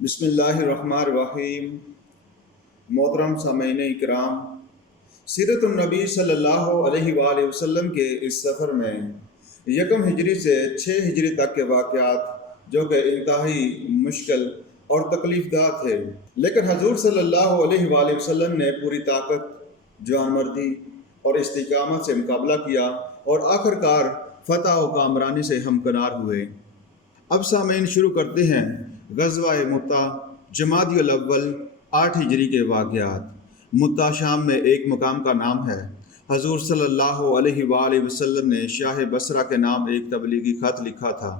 بسم اللہ الرحمن الرحیم۔ محترم سامعین اکرام، سیرت النبی صلی اللہ علیہ وآلہ وسلم کے اس سفر میں یکم ہجری سے 6 ہجری تک کے واقعات جو کہ انتہائی مشکل اور تکلیف دہ تھے، لیکن حضور صلی اللہ علیہ وآلہ وسلم نے پوری طاقت، جوان مردی اور استقامت سے مقابلہ کیا اور آخر کار فتح و کامرانی سے ہمکنار ہوئے۔ اب سامعین شروع کرتے ہیں غزوہ مؤتہ جمادی الاول 8 ہجری کے واقعات۔ مؤتہ شام میں ایک مقام کا نام ہے۔ حضور صلی اللہ علیہ وآلہ وسلم نے شاہ بصرہ کے نام ایک تبلیغی خط لکھا تھا۔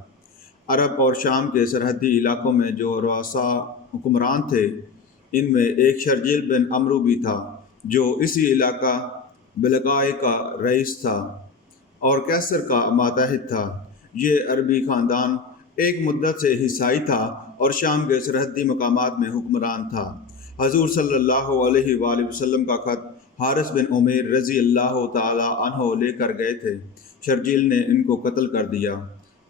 عرب اور شام کے سرحدی علاقوں میں جو رؤساء حکمران تھے، ان میں ایک شرجیل بن عمرو بھی تھا جو اسی علاقہ بلقائے کا رئیس تھا اور کیسر کا ماتحت تھا۔ یہ عربی خاندان ایک مدت سے عیسائی تھا اور شام کے سرحدی مقامات میں حکمران تھا۔ حضور صلی اللہ علیہ وآلہ وسلم کا خط حارث بن عمیر رضی اللہ تعالی عنہ لے کر گئے تھے۔ شرجیل نے ان کو قتل کر دیا۔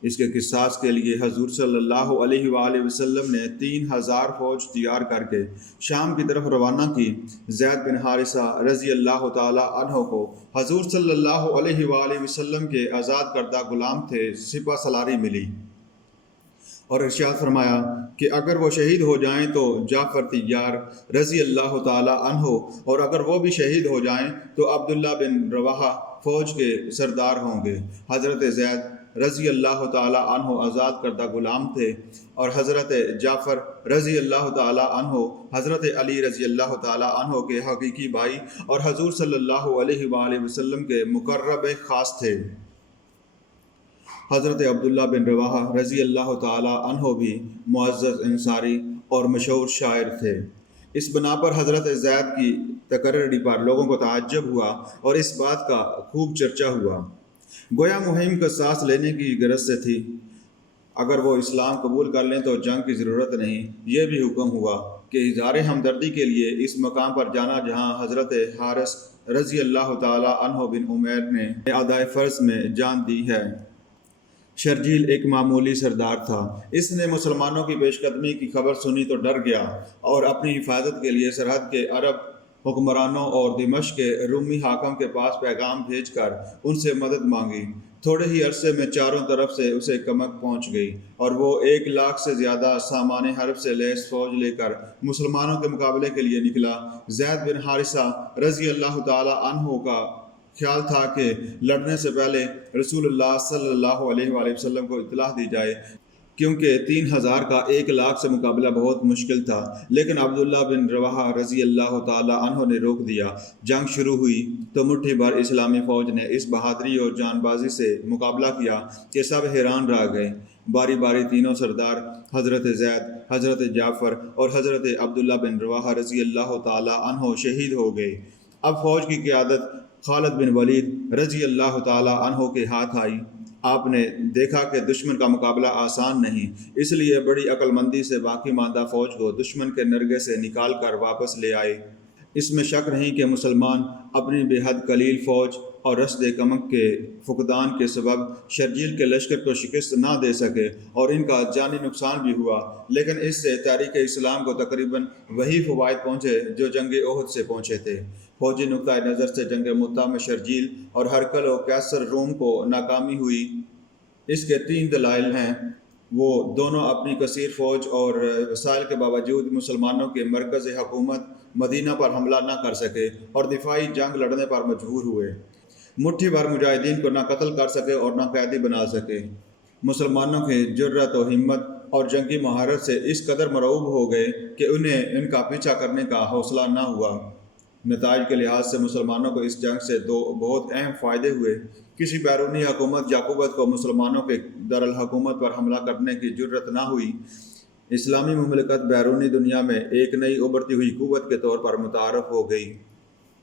اس کے قصاص کے لیے حضور صلی اللہ علیہ وآلہ وسلم نے 3000 فوج تیار کر کے شام کی طرف روانہ کی۔ زید بن حارثہ رضی اللہ تعالی عنہ کو حضور صلی اللہ علیہ وآلہ وسلم کے آزاد کردہ غلام تھے سپہ سالاری ملی اور ارشاد فرمایا کہ اگر وہ شہید ہو جائیں تو جعفر طیار رضی اللہ تعالی عنہ، اور اگر وہ بھی شہید ہو جائیں تو عبداللہ بن رواحہ فوج کے سردار ہوں گے۔ حضرت زید رضی اللہ تعالی عنہ آزاد کردہ غلام تھے اور حضرت جعفر رضی اللہ تعالی عنہ حضرت علی رضی اللہ تعالی عنہ کے حقیقی بھائی اور حضور صلی اللہ علیہ وآلہ وسلم کے مقرب خاص تھے۔ حضرت عبداللہ بن رواحہ رضی اللہ تعالی عنہ بھی معزز انصاری اور مشہور شاعر تھے۔ اس بنا پر حضرت زید کی تقرری پر لوگوں کو تعجب ہوا اور اس بات کا خوب چرچا ہوا۔ گویا مہم کا سانس لینے کی غرض سے تھی۔ اگر وہ اسلام قبول کر لیں تو جنگ کی ضرورت نہیں۔ یہ بھی حکم ہوا کہ اظہار ہمدردی کے لیے اس مقام پر جانا جہاں حضرت حارث رضی اللہ تعالی عنہ بن عمیر نے ادائے فرض میں جان دی ہے۔ شرجیل ایک معمولی سردار تھا۔ اس نے مسلمانوں کی پیش قدمی کی خبر سنی تو ڈر گیا اور اپنی حفاظت کے لیے سرحد کے عرب حکمرانوں اور دمشق کے رومی حاکم کے پاس پیغام بھیج کر ان سے مدد مانگی۔ تھوڑے ہی عرصے میں چاروں طرف سے اسے کمک پہنچ گئی اور وہ 1,00,000 سے زیادہ سامان حرب سے لیس فوج لے کر مسلمانوں کے مقابلے کے لیے نکلا۔ زید بن حارثہ رضی اللہ تعالی عنہ کا خیال تھا کہ لڑنے سے پہلے رسول اللہ صلی اللہ علیہ وآلہ وسلم کو اطلاع دی جائے، کیونکہ 3000 کا 1,00,000 سے مقابلہ بہت مشکل تھا، لیکن عبداللہ بن رواحہ رضی اللہ تعالی عنہ نے روک دیا۔ جنگ شروع ہوئی تو مٹھی بھر اسلامی فوج نے اس بہادری اور جان بازی سے مقابلہ کیا کہ سب حیران رہ گئے۔ باری باری تینوں سردار حضرت زید، حضرت جعفر اور حضرت عبداللہ بن رواحہ رضی اللہ تعالی عنہ شہید ہو گئے۔ اب فوج کی قیادت خالد بن ولید رضی اللہ تعالی عنہ کے ہاتھ آئی۔ آپ نے دیکھا کہ دشمن کا مقابلہ آسان نہیں، اس لیے بڑی عقل مندی سے باقی ماندہ فوج کو دشمن کے نرغے سے نکال کر واپس لے آئے۔ اس میں شک نہیں کہ مسلمان اپنی بے حد قلیل فوج اور رصد کمک کے فقدان کے سبب شرجیل کے لشکر کو شکست نہ دے سکے اور ان کا جانی نقصان بھی ہوا، لیکن اس سے تاریخ اسلام کو تقریباً وہی فوائد پہنچے جو جنگ احد سے پہنچے تھے۔ فوجی نقطۂ نظر سے جنگ مؤتہ میں شرجیل اور ہرقل و کیسر روم کو ناکامی ہوئی۔ اس کے 3 دلائل ہیں۔ وہ دونوں اپنی کثیر فوج اور وسائل کے باوجود مسلمانوں کے مرکز حکومت مدینہ پر حملہ نہ کر سکے اور دفاعی جنگ لڑنے پر مجبور ہوئے۔ مٹھی بھر مجاہدین کو نہ قتل کر سکے اور نہ قیدی بنا سکے۔ مسلمانوں کی جرأت و ہمت اور جنگی مہارت سے اس قدر مرعوب ہو گئے کہ انہیں ان کا پیچھا کرنے کا حوصلہ نہ ہوا۔ نتائج کے لحاظ سے مسلمانوں کو اس جنگ سے 2 بہت اہم فائدے ہوئے۔ کسی بیرونی حکومت یا قوت کو مسلمانوں کے دارالحکومت پر حملہ کرنے کی جرأت نہ ہوئی۔ اسلامی مملکت بیرونی دنیا میں ایک نئی ابھرتی ہوئی قوت کے طور پر متعارف ہو گئی۔